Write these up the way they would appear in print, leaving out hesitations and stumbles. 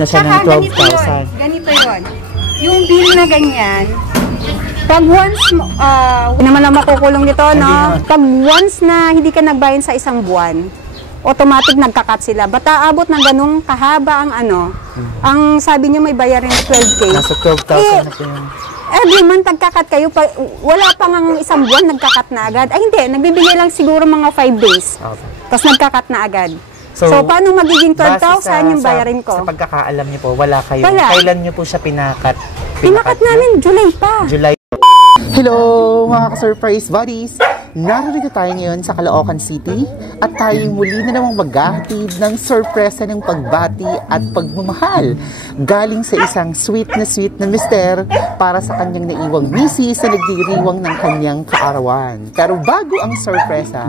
na siya ng 12,000. Ganito yun. Yung bill na ganyan, pag once, hindi naman na makukulong dito, no? Pag once na hindi ka nagbayad sa isang buwan, automatic nagkakat sila. Ba't aabot ng ganung kahaba ang ano? Ang sabi niya may bayarin 12K. Nasa 12,000 na po yun. Every month nagkakat kayo, wala pa nga isang buwan, nagkakat na agad. Ay hindi, nagbibigay lang siguro mga 5 days. Okay. Tapos nagkakat na agad. So paano magiging 12,000 yung bayarin ko? Sa pagkakaalam niyo po, wala kayo. Kailan niyo po siya pinakat? Pinakat namin, July pa. July. Hello mga ka-surprise buddies! Narito tayo ngayon sa Caloocan City at tayo muli na namang maghahatid ng sorpresa ng pagbati at pagmamahal galing sa isang sweet na mister para sa kanyang naiwang misis na nagdiriwang ng kanyang kaarawan. Pero bago ang sorpresa,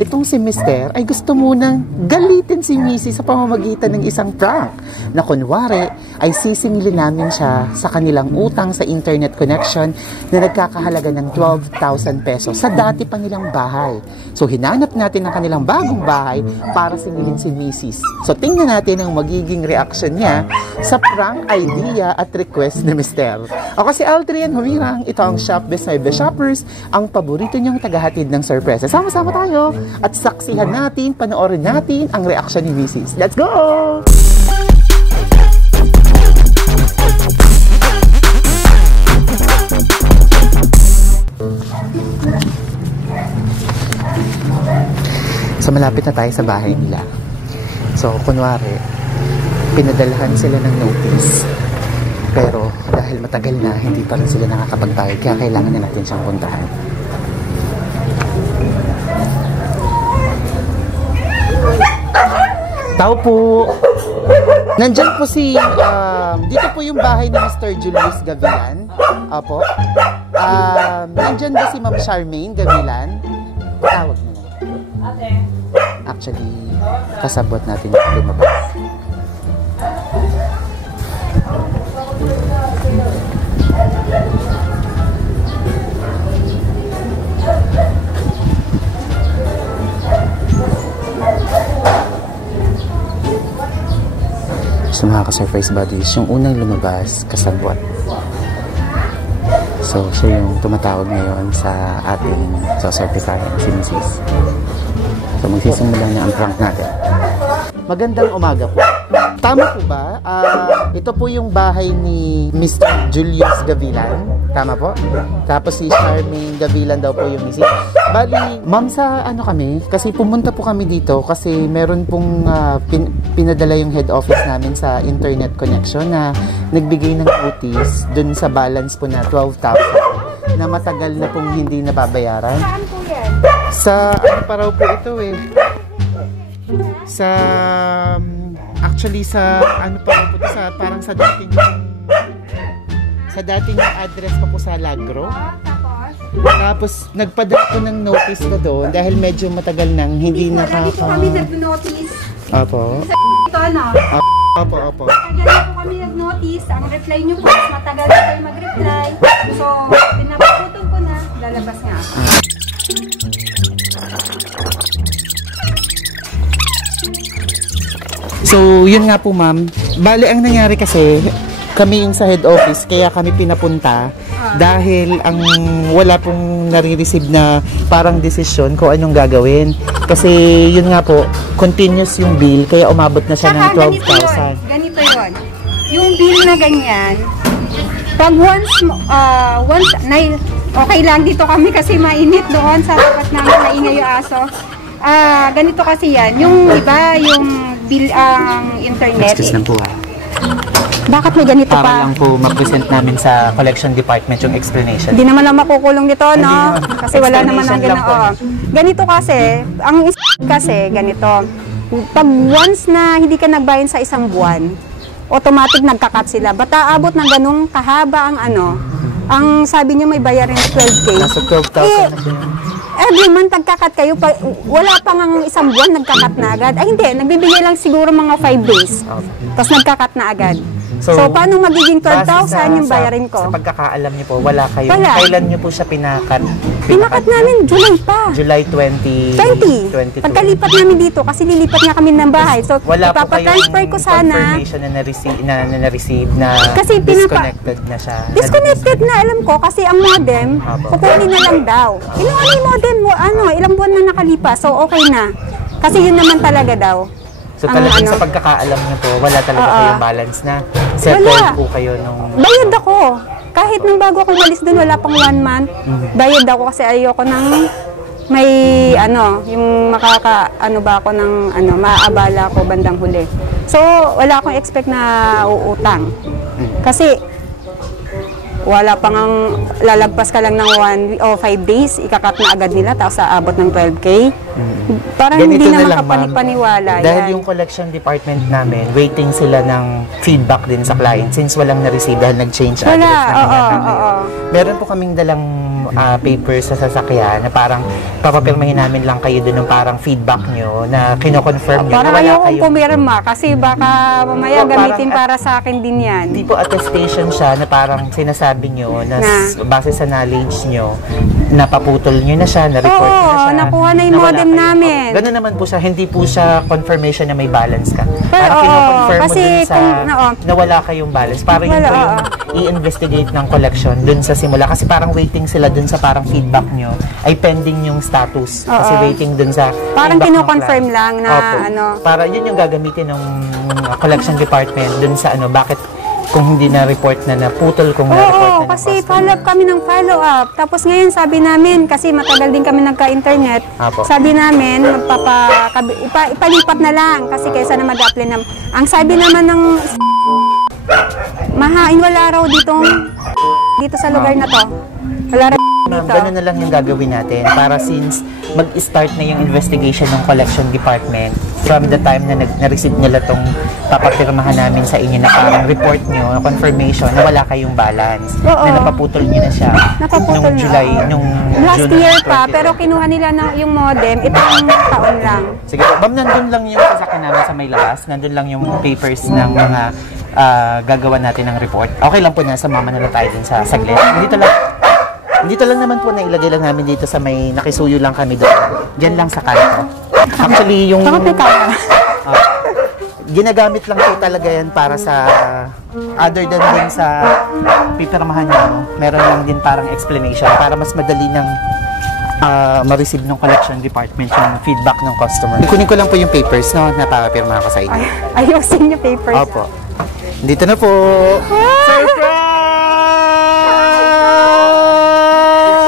itong si mister ay gusto munang galitin si misis sa pamamagitan ng isang prank na kunwari ay sisingilin namin siya sa kanilang utang sa internet connection na nagkakahalaga ng 12,000 pesos sa dati pa nilang bahay. So hinanap natin ang kanilang bagong bahay para singilin si misis. So tingnan natin ang magiging reaction niya sa prank idea at request ni mister. Ako si Aldrian Humirang, ito ang Shop Best My Best Shoppers, ang paborito niyong tagahatid ng sorpresa. Sama-sama tayo at saksihan natin, panoorin natin ang reaction ni misis. Let's go! So malapit na tayo sa bahay nila. So kunwari, pinadalhan sila ng notice. Pero dahil matagal na, hindi pa rin sila nakakapagbayad. Kaya kailangan na natin siyang puntahan. Tao po! Nandyan po si, dito po yung bahay ni Mr. Julius Gavilan. Opo. Nandyan ba si Ma'am Charmaine Gavilan? Tawag mo na. Actually, kasabot natin yung lumabas. So mga ka-surprise buddies, yung unang lumabas, kasabot. So siya yung tumatawag ngayon sa ating certify si Mrs. So magsisimula na ang prank natin. Magandang umaga po. Tama po ba? Ito po yung bahay ni Mr. Julius Gavilan. Tama po? Tapos si Charmaine Gavilan daw po yung Mrs. Bali, ma'am, sa ano kami? Kasi pumunta po kami dito kasi meron pong pinadala yung head office namin sa internet connection na nagbigay ng notice dun sa balance po na 12,000 na matagal na pong hindi nababayaran. Saan po yan? Sa ano pa raw po ito eh? Sa actually sa ano pa raw po ito, sa parang sa dating address pa po sa Lagro. Tapos nagpadala ko ng notice ko doon dahil medyo matagal nang hindi Lagi po kami nag-notice. Opo. Ito ano? Opo. Lagi po kami nag-notice. Ang reply nyo po, matagal na kayo mag-reply. So, pinaputol ko na. Lalabas nga ako. So, yun nga po ma'am. Bale, ang nangyari kasi, kami yung sa head office, kaya kami pinapunta dahil ang wala pong nare-receive na parang desisyon kung anong gagawin. Kasi yun nga po, continuous yung bill, kaya umabot na siya ng 12,000. Ganito yun. Yung bill na ganyan, pag once okay lang dito kami kasi mainit doon sa tapat namin, maingay yung aso. Ganito kasi yan. Yung iba, yung bill ang internet. Excuse lang po ha. Bakit may ganito pa? Para lang po ma-present namin sa collection department yung explanation. Hindi naman lang makukulong dito, no? Kasi wala naman ang ganoon. Ganito kasi, ang kasi ganito. Pag once na hindi ka nagbayad sa isang buwan, automatic nagkakat sila. Ba't aabot ng ganung kahaba ang ano? Ang sabi niya may bayarin 12K. Nasa 12,000 na siya. Every month nagkakat kayo, wala pa nga isang buwan, nagkakat na agad. Ay hindi, nagbibigay lang siguro mga 5 days. Tapos nagkakat na agad. So paano magiging base 12,000 yung bayarin ko? Sa pagkakaalam niyo po, wala kayo. Wala. Kailan niyo po siya pinakat? Pinakat namin, July pa. July 20. 20. Pagkalipat namin dito, kasi lilipat nga kami ng bahay. So, wala po ipapatransfer ko sana. confirmation na na-receive na Kasi disconnected na siya. Disconnected na, alam ko, kasi ang modem, kukunin na lang daw. Kinuha na yung modem mo, ilang buwan na nakalipas, so okay na. Kasi yun naman talaga daw. So talagang sa pagkakaalam niyo po, wala talaga kayong balance na. Settled po kayo nung... Bayad ako. Kahit nung bago ako umalis doon, wala pang 1 month. Bayad ako kasi ayoko nang may yung ba ako ng maaabala ako bandang huli. So wala akong expect na uutang. Kasi wala pang lalagpas ka lang ng 1 o 5 days, ikakat na agad nila, tapos aabot ng 12K. Parang Ganito hindi na naman lang, kapani-paniwala. Dahil yung collection department namin, waiting sila ng feedback din sa client since walang na-receive dahil nag-change address na Meron po kaming dalang papers sa sasakyan na parang papapirmahin namin lang kayo dun ng parang feedback nyo na kino-confirm nyo parang na wala ayokong kayong... pumirma kasi baka mamaya gamitin para sa akin din yan. Hindi po attestation siya na parang sinasabi nyo na base sa knowledge nyo, napaputol nyo na siya, na-report nyo na siya. Nakuha na yung modem namin. Ganun naman po siya, hindi po siya confirmation na may balance ka. Pero, Parang kino-confirm mo dun sa na wala kayong balance. Para yun po yung i-investigate ng collection dun sa simula. Kasi parang waiting sila dun sa parang feedback nyo ay pending yung status. Kasi waiting dun sa parang kino-confirm lang na Para yun yung gagamitin ng collection department dun sa bakit kung hindi na-report na naputol kung na-report na kasi follow-up kami ng follow-up. Tapos ngayon sabi namin, kasi matagal din kami nagka-internet, sabi namin, ipalipat na lang kasi kaysa na mag-apply na. Ang sabi naman ng wala raw dito sa lugar na to. Wala raw dito. Ganun na lang yung gagawin natin para since mag-start na yung investigation ng collection department from the time na na-receive nila tong papapirmahan namin sa inyo na parang report nyo, confirmation na wala kayong balance, na napaputol nyo na siya nung July, nung last year pa, pero kinuha nila yung modem, itong taon lang. Sige po, ma'am, nandun lang yung sasakyan namin sa may labas, nandun lang yung papers ng mga gagawa natin ng report. Okay lang po na, sumama na lang tayo din sa saglit. Dito lang naman po, nailagay lang namin dito sa may nakisuyo lang kami doon. Diyan lang sa kanto. Actually, yung... ginagamit lang po talaga yan para sa... other than din sa pipirmahan nyo, meron lang din parang explanation para mas madali ng ma-receive ng collection department yung feedback ng customer. Kunin ko lang po yung papers na papapirmahan ko sa inyo. Ayusin yung papers. Opo. Dito na po. Surprise!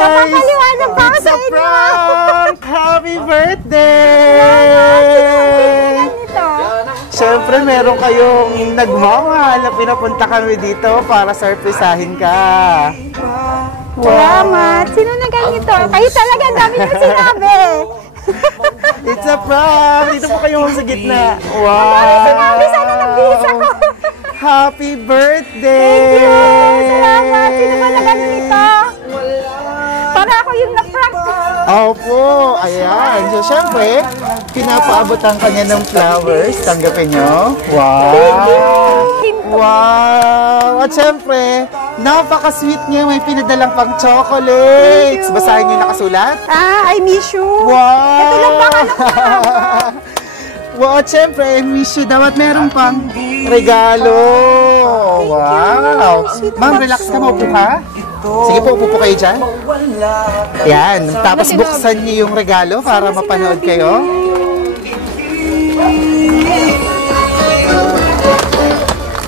Napakaliwanag pa ako sa inyo. Happy birthday! Siyempre, meron kayong nagmamahal na pinapunta kami dito para surprisahin ka. Salamat. Sino na ganito? Kayo talaga, ang dami na sinabi. It's a prank! Dito po kayo sa gitna. Wow! Ang dami sinabi. Sana nag-bihis ako. Happy birthday! Thank you! Salamat! Sino ba na ganito? Para ako yung na-prank. Opo, ayan. So, syempre, pinapaabotan ka niya ng flowers. Tanggapin nyo. Wow! Wow! At syempre, napaka-sweet niya. May pinadalang pang chocolates. Basahin niyo nakasulat. I miss you. Wow! Ito lang baka Wow, at syempre, I miss you daw at meron pang regalo. Wow! Ma'am, relax ka. Maupo ka. Sige po, upo po kayo dyan. Yan. Tapos buksan niyo yung regalo para mapanood kayo.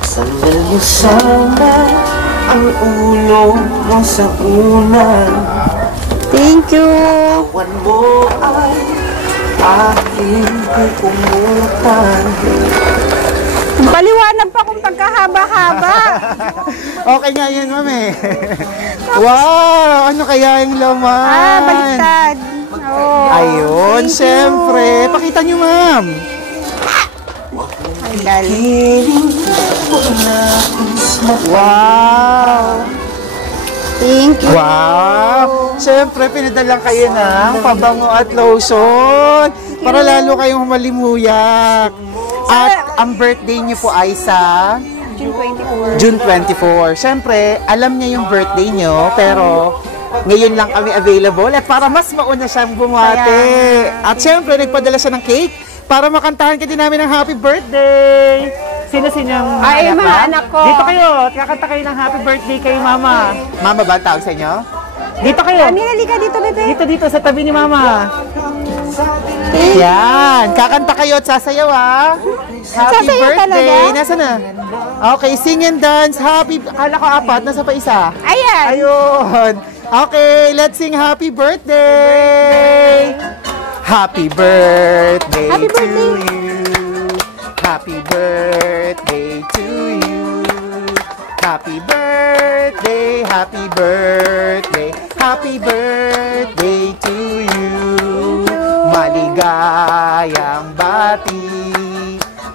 Sandal mo sana ang ulo mo sa unan. Thank you. Kawan mo ay aking kukumutan. Paliwanag pa kung pagkahaba-haba. Okay nga yun, ma'am eh. Wow! Ano kaya yung laman? Baliktad. Ayun, syempre. Pakita nyo, ma'am. Ay, dali. Wow! Thank you. Wow! Syempre, pinadalang kayo ng pabango at lotion para lalo kayong malimuyak. At ang birthday niyo po ay sa June 24. June 24. Siyempre, alam niya yung birthday nyo, pero ngayon lang kami available at para mas mauna siyang bumati. At siyempre, nagpadala siya ng cake para makantahan ka din namin ng happy birthday. Sino-sino yung mga anak ko. Dito kayo, kakanta kayo ng happy birthday kay Mama. Mama ba ang tawag sa inyo? Dito kayo. Halika dito, bebe. Dito, sa tabi ni Mama. Yan, kakanta kayo at sasayaw Happy Sasayaw birthday. talaga? Nasaan na? Okay, sing and dance. Happy, akala ko 4, nasa pa isa. Ayan. Ayun. Okay, let's sing happy birthday. Happy birthday, Happy to birthday. you. Happy birthday to you. Happy birthday, happy birthday, happy birthday to you. Maligayang bati,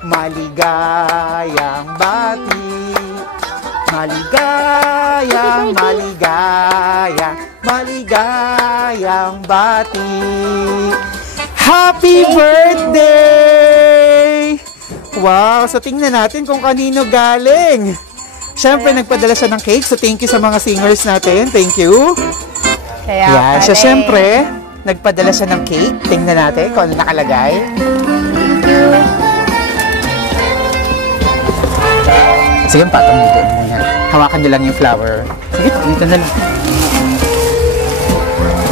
maligayang bati, maligayang, maligayang bati. Happy birthday! Wow, so tingnan natin kung kanino galing. Siyempre, nagpadala siya ng cake, so thank you sa mga singers natin. Thank you. Yan, so siyempre, nagpadala siya ng cake. Tingnan natin kung ano nakalagay. Sige, patong dito muna. Hawakan niyo lang yung flower. Sige, dito na lang.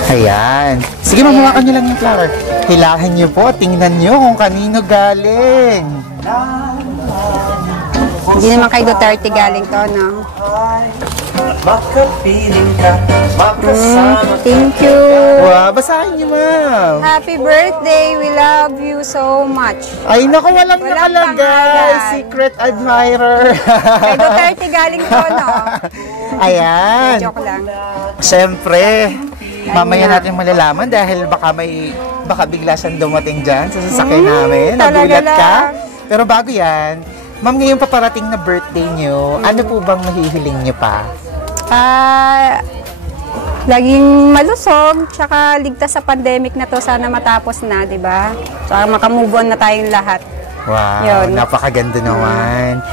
Ayan. Sige, mamawakan niyo lang yung flower. Hilahin niyo po. Tingnan niyo kung kanino galing. Hindi naman kay Duterte galing to, no? Makapiling ka, makasama Thank you. Wow, basahin niyo, ma'am. Happy birthday. We love you so much. Ay, naku, walang nakalagay. pangalan. Secret admirer. Kay Duterte galing to, no? Ayan. Joke lang. Siyempre, mamaya natin malalaman dahil baka bigla siyang dumating dyan sa sasakyan namin. Talaga Nagulat ka. lang. Pero bago yan, ma'am, ngayong paparating na birthday nyo, ano po bang mahihiling nyo pa? Laging malusog, tsaka ligtas sa pandemic na to, sana matapos na, di ba? Tsaka makamove on na tayong lahat. Wow, Yun. napakaganda naman.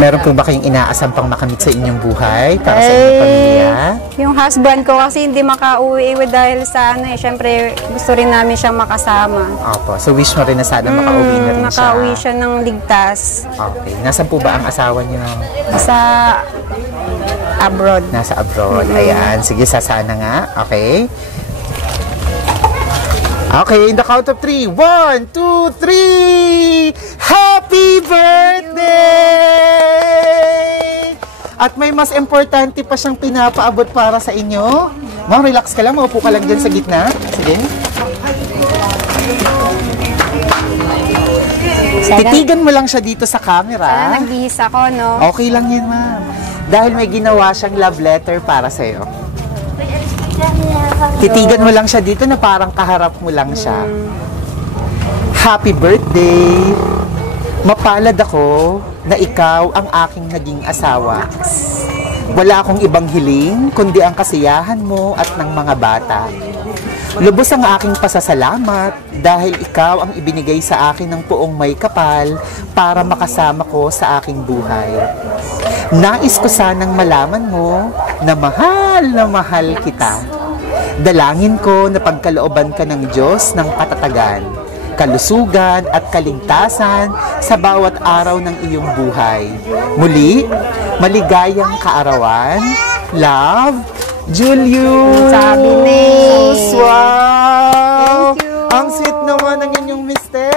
Meron po ba kayong inaasam pang makamit sa inyong buhay para sa inyong pamilya? Yung husband ko kasi hindi makauwi dahil sa syempre gusto rin namin siyang makasama. Opo, so wish mo rin na sana makauwi na rin siya. Makauwi siya ng ligtas. Okay, nasaan po ba ang asawa niyo? Sa abroad. Nasa abroad. Ayan, sige, sasana nga. Okay. Okay, in the count of 3. 1, 2, 3! Happy birthday! At may mas importante pa siyang pinapaabot para sa inyo. Ma'am, relax ka lang. Maupo ka lang dyan sa gitna. Sige. Titigan mo lang siya dito sa camera. Sana nagbihis ako, no? Okay lang yan, ma'am. Dahil may ginawa siyang love letter para sa'yo. Titigan mo lang siya dito na parang kaharap mo lang siya. Happy birthday! Mapalad ako na ikaw ang aking naging asawa. Wala akong ibang hiling, kundi ang kasiyahan mo at ng mga bata. Lubos ang aking pasasalamat dahil ikaw ang ibinigay sa akin ng puong may kapal para makasama ko sa aking buhay. Nais ko sanang malaman mo na mahal kita. Dalangin ko na pagkalooban ka ng Diyos ng katatagan, kalusugan at kaligtasan sa bawat araw ng iyong buhay. Muli, maligayang kaarawan. Love, Julius! Sabi ni. Wow! Thank you. Ang sweet naman ng inyong mister.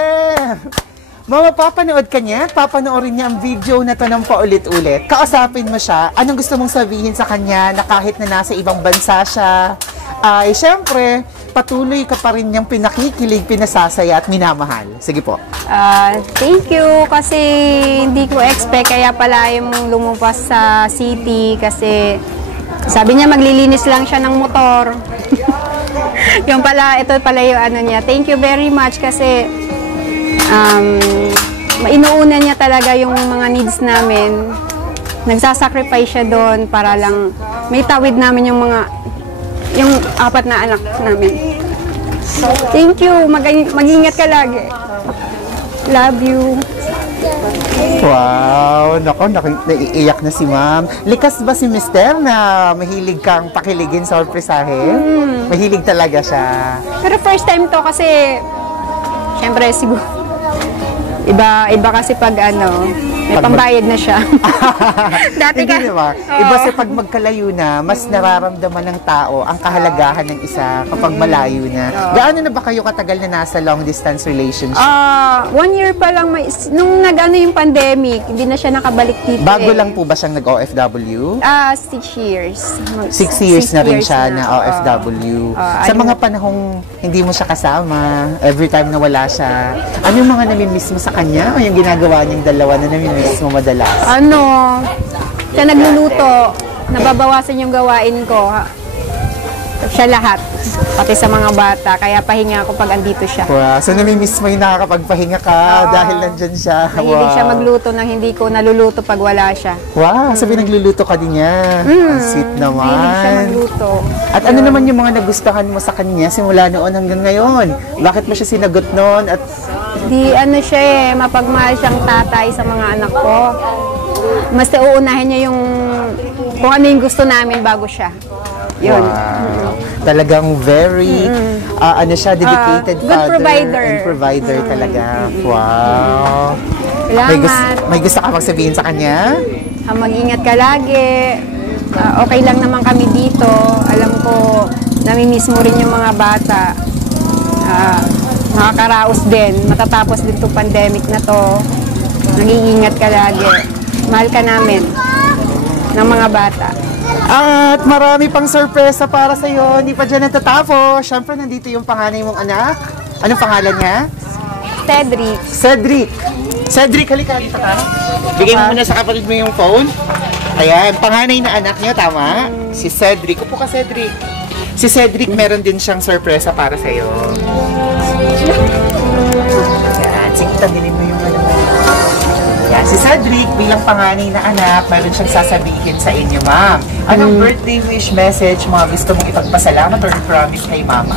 Mama, papanood ka niya? Papanoorin niya ang video na to ng paulit-ulit. Kausapin mo siya. Anong gusto mong sabihin sa kanya na kahit na nasa ibang bansa siya, ay syempre, patuloy ka pa rin niyang pinakikilig, pinasasaya at minamahal. Sige po. Thank you kasi hindi ko expect kaya pala yung lumabas sa city kasi sabi niya maglilinis lang siya ng motor. Yung pala, ito pala yung ano niya. Thank you very much kasi inuuna niya talaga yung mga needs namin. Nagsasacrifice siya doon para lang may tawid namin yung 4 na anak namin. So, thank you. Mag-ingat ka lagi. Love you. nako, naiiyak na si ma'am. Likas ba si mister na mahilig kang pakiligin sa sorpresahin? Mahilig talaga siya. Pero first time to kasi, syempre siguro, iba kasi pag may pambayad na siya. Dati Hindi ka. naman. Iba sa pag magkalayo na, mas nararamdaman ng tao ang kahalagahan ng isa kapag malayo na. Gaano na ba kayo katagal na nasa long distance relationship? 1 year pa lang, nung yung pandemic, hindi na siya nakabalik dito. Bago lang po ba siyang nag-OFW? 6 years. 6 years na rin siya na Oo. OFW. Sa mga panahong hindi mo siya kasama, every time na wala siya, ano yung mga namimiss mo sa kanya? O yung ginagawa niyang dalawa na namimiss mo madalas? Siya nagluluto, nababawasan yung gawain ko. Siya lahat, pati sa mga bata, kaya pahinga ako pag andito siya. Wow. So namimiss mo yung nakakapagpahinga ka dahil nandyan siya. Mahilig siya magluto nang hindi ko naluluto pag wala siya. Wow, sabi nagluluto ka din niya. Ang sweet naman. Mahilig siya magluto. At ano naman yung mga nagustuhan mo sa kanya simula noon hanggang ngayon? Bakit mo siya sinagot noon? At Siya mapagmahal siyang tatay sa mga anak ko. Mas uunahin niya kung ano yung gusto namin bago siya. Yun. wow, talagang very, dedicated good father provider. and provider talaga. Wow. Salamat. May gusto ka magsabihin sa kanya? Mag-ingat ka lagi. Okay lang naman kami dito. Alam ko, namimiss mo rin yung mga bata. Makakaraos din. Matatapos din itong pandemic na to. Nag-iingat ka lagi. Mahal ka namin ng mga bata. At marami pang sorpresa para sa iyo. Hindi pa dyan natatapos. Siyempre, nandito yung panganay mong anak. Anong pangalan niya? Cedric. Cedric. Cedric, halika dito ka. Bigay mo muna sa kapatid mo yung phone. Ayan, panganay na anak niya, tama? Si Cedric. Upo ka, Cedric. Si Cedric, meron din siyang sorpresa para sa iyo. Ayan, sige, tanggalin mo yung ano. Ayan, si Cedric, bilang panganay na anak, meron siyang sasabihin sa inyo, ma'am. Anong birthday wish message mga gusto mong ipagpasalamat or promise kay mama?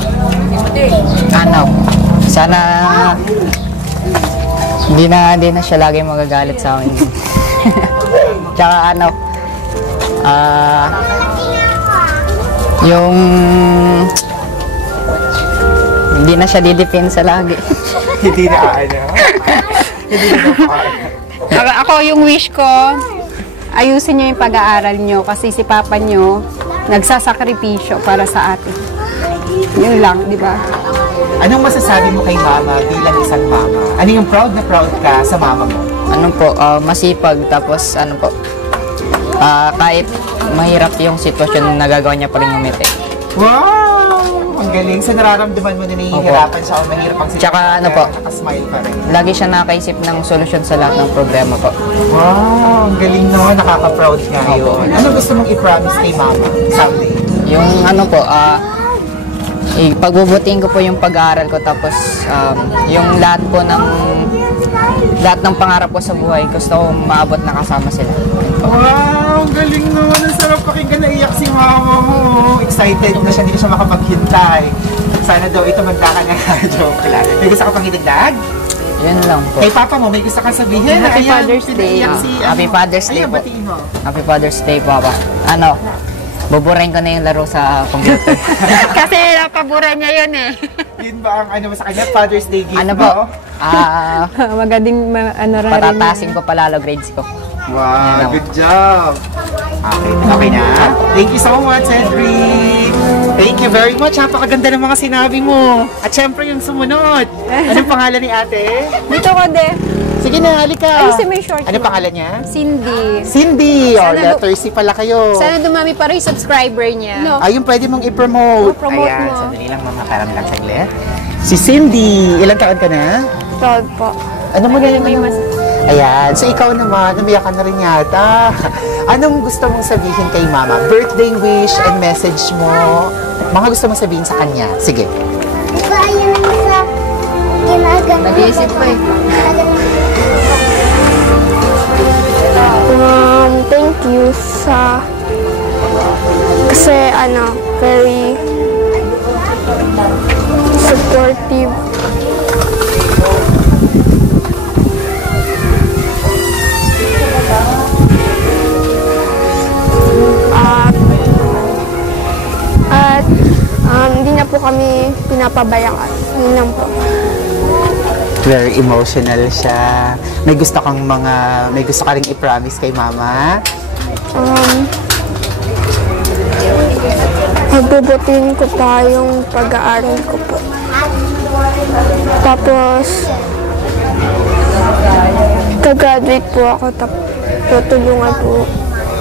Sana hindi na siya lagi magagalit sa amin. Tsaka yung hindi na siya didepensa lagi. Hindi na Hindi na Ako yung wish ko, ayusin niyo yung pag-aaral niyo kasi si papa niyo nagsasakripisyo para sa atin. Yun lang, di ba? Anong masasabi mo kay mama bilang isang mama? Ano yung proud na proud ka sa mama mo? Masipag, tapos kahit mahirap yung sitwasyon, nagagawa niya pa rin umiti. Wow! Ang galing. So nararamdaman mo na nahihirapan siya o mahirap ang sitwasyon. Tsaka nakasmile pa rin. Lagi siya nakaisip ng solusyon sa lahat ng problema po. Wow! Ang galing no. Nakaka-proud nga yun. Ano gusto mong i-promise kay mama someday? Yung pagbubutihin ko po yung pag-aaral ko, tapos yung lahat ng pangarap ko sa buhay, gusto ko maabot na kasama sila. Wow! Ang galing naman. Ang sarap pakinggan, naiyak si mama mo. Excited na siya, hindi na siya makapaghintay. Sana daw ito magdaka na. Joke lang. May gusto ka pang idagdag? Yun lang po. Kay papa mo, may gusto ka sabihin? Happy Ayan, Father's Day. pinaiyak Happy Father's Day Ayan, po. batiin mo. Happy Father's Day, Papa. Buburahin ko na yung laro sa computer. Kasi napabura niya yun eh. Yun ba ang ano mo sa kanya? Father's Day gift po? mo? Magaling Patatasin ko palalo grades ko. Wow, good job. Okay na. Thank you so much, Cedric. Thank you very much. Napakaganda ng mga sinabi mo. At syempre yung sumunod. Anong pangalan ni ate? Dito ko de. Sige na, halika. Ayusin mo yung short Ano mo. pangalan niya? Cindy. Cindy. Sana Letter C pala kayo. Sana dumami pa rin yung subscriber niya. No. Ayun, pwede mong i-promote. Promote Ayan, mo. sandali lang mama, parang lang saglit. Si Cindy, ilang taon ka na? 12 po. Ano mo na yung Ayan, so ikaw naman, umiyak ka na rin yata. Anong gusto mong sabihin kay mama? Birthday wish and message mo? Mga gusto mong sabihin sa kanya? Sige. Ito ayun sa ginagawa. Nag-iisip ko eh. Thank you kasi very supportive. kami pinapabayaan. Yun lang po. Very emotional siya. May gusto ka ring i-promise kay mama? Pagbubutin ko pa yung pag-aaral ko po. Tapos, graduate po ako.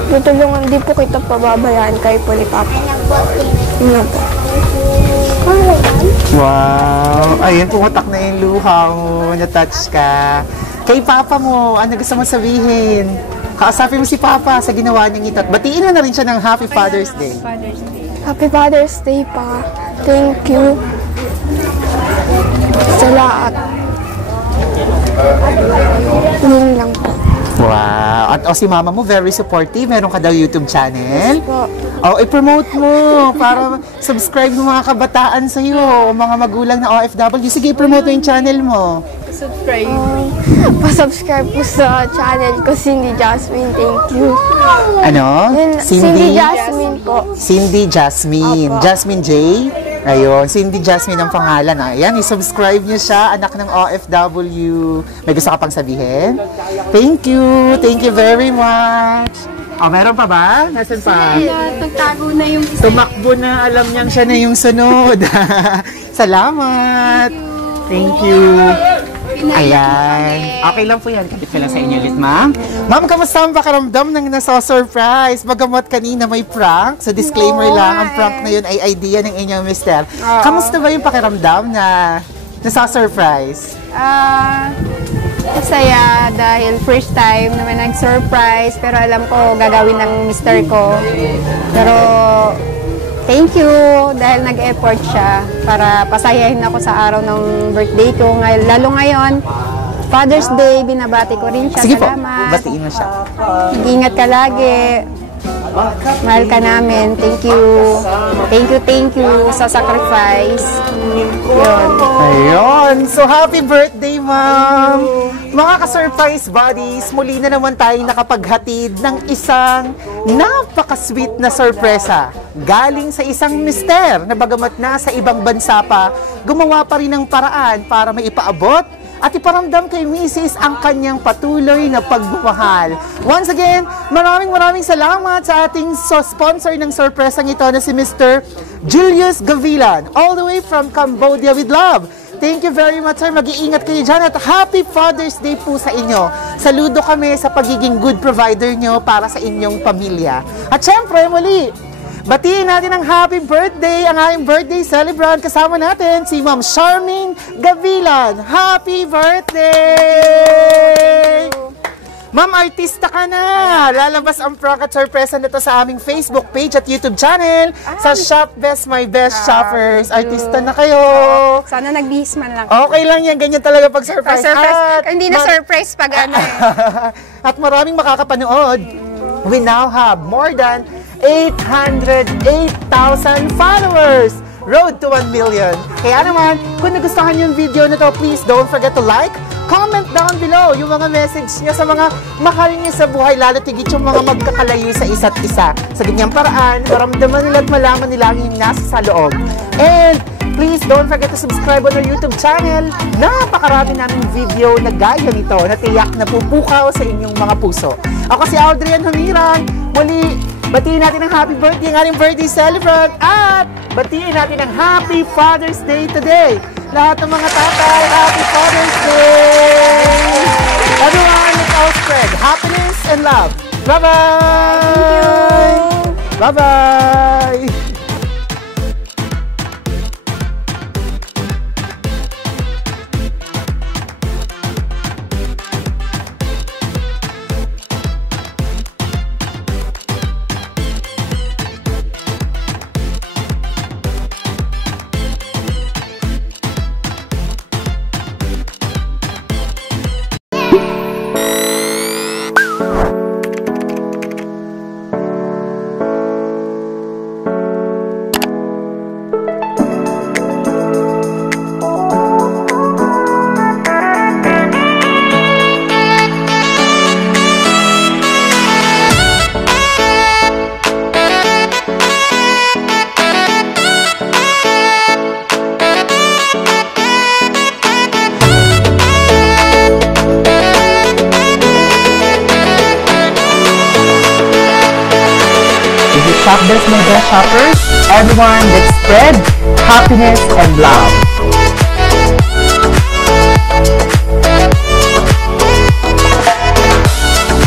Tutulungan din po kita pababayaan kay po ni Papa. Yun lang po. Wow! Ayun, pumatak na yung luha mo. Na-touch ka. Kay Papa mo, ano gusto mo sabihin? Kausapin mo si Papa sa ginawa niyang ito. At batiin mo na rin siya ng Happy Father's Day. Happy Father's Day pa. Thank you sa lahat. Yun lang po. Wow! At si mama mo, very supportive. Meron ka daw YouTube channel? Po. I-promote mo para subscribe ng mga kabataan sa'yo, mga magulang na OFW. Sige, i-promote mo yung channel mo. Pa-subscribe po sa channel ko, Cindy Jasmine. Thank you. Ano? Cindy Jasmine po. Cindy Jasmine. Opo. Jasmine J? Ayun, Cindy Jasmine ang pangalan. Ayan, i-subscribe niyo siya, anak ng OFW. May gusto ka pang sabihin? Thank you. Thank you very much. Meron pa ba? Nasaan pa? Nagtago na yung Tumakbo na, alam niyang siya na yung sunod. Salamat. Thank you. Ayan. Okay lang po yan. Kapit ka lang sa inyo ulit, ma'am. Ma'am, kamusta ang pakiramdam ng nasa-surprise? Bagamat kanina may prank. So, disclaimer lang, ang prank na yun ay idea ng inyong mister. Kamusta ba yung pakiramdam na nasa-surprise? Masaya dahil first time naman nag-surprise pero alam ko gagawin ng mister ko. Pero thank you dahil nag-effort siya para pasayahin ako sa araw ng birthday ko. Lalo ngayon, Father's Day, binabati ko rin siya. Sige po, Salamat. batiin mo siya. Ingat ka lagi. Mahal ka namin. Thank you. Thank you sa sacrifice. Yun. Ayun. So, happy birthday, ma'am! Mga ka-surprise buddies, muli na naman tayong nakapaghatid ng isang napaka-sweet na sorpresa. Galing sa isang mister na bagamat nasa ibang bansa pa, gumawa pa rin ng paraan para maipaabot at iparamdam kay Mrs. ang kanyang patuloy na pagmamahal. Once again, maraming salamat sa ating sponsor ng sorpresang ito na si Mr. Julius Gavilan, all the way from Cambodia with love. Thank you very much, sir. Mag-iingat kayo dyan at Happy Father's Day po sa inyo. Saludo kami sa pagiging good provider nyo para sa inyong pamilya. At syempre, muli, batiin natin ang happy birthday, ang aking birthday celebrant. Kasama natin si Ma'am Charmaine Gavilan. Happy birthday! Ma'am, artista ka na! Lalabas ang prank at sorpresa na to sa aming Facebook page at YouTube channel sa Shop Best My Best Shoppers. Artista na kayo! Sana nagbihis man lang. Okay lang yan, ganyan talaga pag surprise. Hindi na surprise pag ano eh. At maraming makakapanood. We now have more than 808,000 followers! Road to 1 million. Kaya naman, kung nagustuhan yung video na to, please don't forget to like, comment down below yung mga message niyo sa mga mahal niyo sa buhay, lalo tigit yung mga magkakalayo sa isa't isa. Sa ganyang paraan, maramdaman nila at malaman nila yung nasa sa loob. And please don't forget to subscribe on our YouTube channel. Napakarami naming video na gaya nito na tiyak na pupukaw sa inyong mga puso. Ako si Audrian Humirang. Muli, batiin natin ang happy birthday ang ating birthday celebrant at batiin natin ang Happy Father's Day today. Lahat ng mga tatay, Happy Father's Day! Everyone, let's all spread happiness and love. Bye-bye! Bye-bye! Shop Des Mega shoppers, everyone, let's spread happiness and love.